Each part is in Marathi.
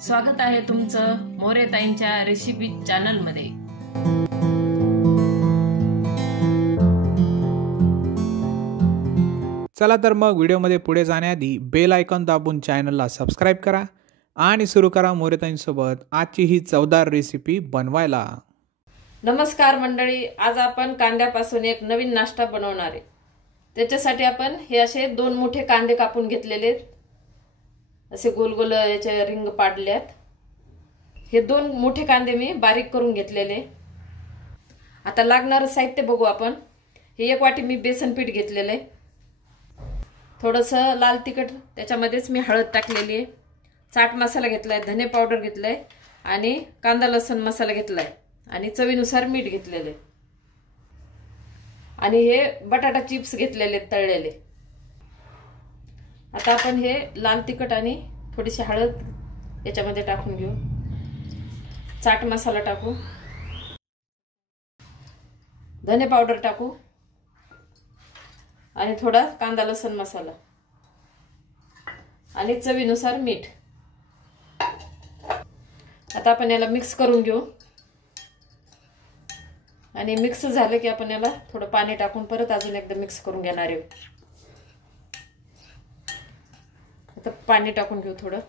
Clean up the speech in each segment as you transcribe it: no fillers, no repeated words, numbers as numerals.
स्वागत आहे तुमचं मोरेताईंच्या रेसिपी चॅनल मध्ये। चला तर मग व्हिडिओमध्ये पुढे जाण्याआधी बेल आयकॉन दाबून चॅनलला सबस्क्राइब करा आणि सुरू करा मोरेताईंसोबत आजची ही चवदार रेसिपी बनवायला। नमस्कार मंडळी, आज आपण कांद्यापासून एक नवीन नाश्ता बनवणार आहे। त्याच्यासाठी आपण हे असे 2 मोठे कांदे कापून घेतलेले, असे गोल गोल याचे रिंग पाडल्यात। हे 2 मोठे कांदे मी बारीक करून घेतलेले। आता लागणार साहित्य बघू आपण। हे 1 वाटी मी बेसन पीठ घेतलेले आहे, थोडंसं लाल तिखट, त्याच्यामध्येच मी हळद टाकलेली आहे, चाट मसाला घेतलाय, धने पावडर घेतलाय आणि कांदा लसूण मसाला घेतलाय आणि चवीनुसार मीठ घेतलेले आणि हे बटाटा चिप्स घेतलेले तळलेले। आता आपण हे लाल तिखट आणि थोडीशी हळद याच्यामध्ये टाकून घेऊ, चाट मसाला टाकू, धने पावडर टाकू आणि थोडा कांदा लसूण मसाला आणि चवीनुसार मीठ। आता आपण याला मिक्स करून घेऊ आणि मिक्स झाले की आपण याला थोडं पाणी टाकून परत अजून एकदा मिक्स करून घेणार आहे। आता पाणी टाकून घेऊ थोडं,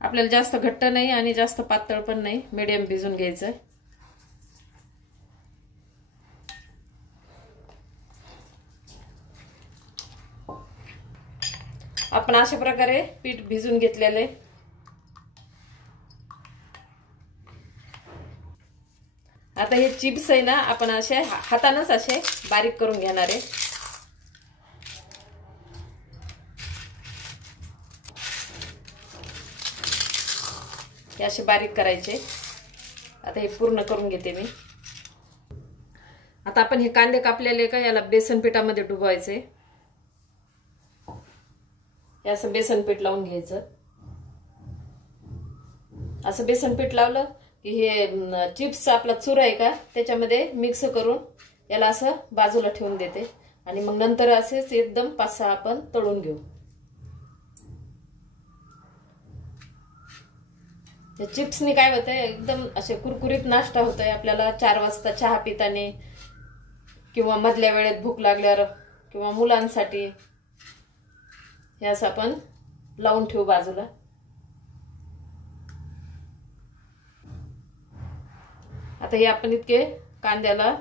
आपल्याला जास्त घट्ट नाही आणि जास्त पातळ पण नाही, मीडियम भिजून घ्यायचं। आपण अशा प्रकारे पीठ भिजून घेतलेले। आता हे चिप्स आहे ना, आपण असे हातानेच असे बारीक करून घेणार आहे। हे असे बारीक करायचे। आता हे पूर्ण करून घेते मी। आता आपण हे कांदे कापलेले का याला बेसन पिठामध्ये डुबवायचे। हे असं बेसन पीठ लावून घ्यायचं। असं बेसन पीठ लावलं की हे चिप्स आपला चूर आहे का त्याच्यामध्ये मिक्स करून याला असं बाजूला ठेवून देते आणि मग नंतर असेच एकदम 5-6 आपण तळून घेऊ। या चिप्सनी काय होतंय, एकदम असे कुरकुरीत नाश्ता होतोय आपल्याला। 4 वाजता चहा पिताना किंवा मधल्या वेळेत भूक लागल्यावर किंवा मुलांसाठी हे असं आपण लावून ठेवू बाजूला। आता हे आपण इतके कांद्याला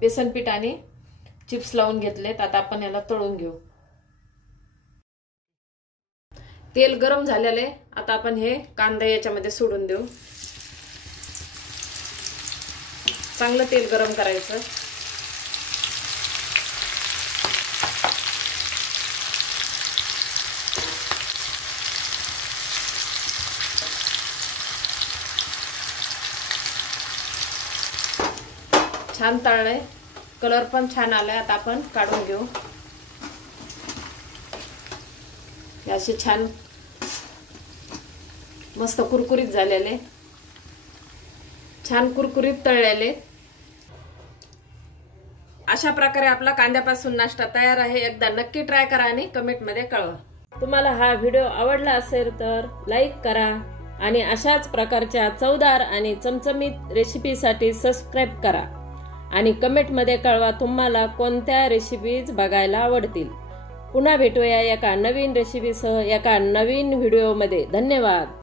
बेसन पीठ आणि चिप्स लावून घेतलेत। आता आपण याला तळून घेऊ। तेल गरम झालेले, आता आपण हे कांदा याच्यामध्ये सोडून देऊ। चांगलं तेल गरम करायचं। छान तळलंय, कलर पण छान आलाय। आता आपण काढून घेऊ। असे छान मस्त कुरकुरीत झालेले, छान कुरकुरीत तळलेले। अशा प्रकारे आपला कांद्यापासून नाश्ता तयार आहे। एकदा नक्की ट्राय करा आणि कमेंट मध्ये कळवा। तुम्हाला हा व्हिडिओ आवडला असेल तर लाईक करा आणि अशाच प्रकारच्या चवदार आणि चमचमीत रेसिपीसाठी सबस्क्राइब करा आणि कमेंट मध्ये कळवा तुम्हाला कोणत्या रेसिपीज बघायला आवडतील। पुन्हा भेटूया एका नवीन रेसिपीसह एका नवीन व्हिडिओमध्ये। धन्यवाद।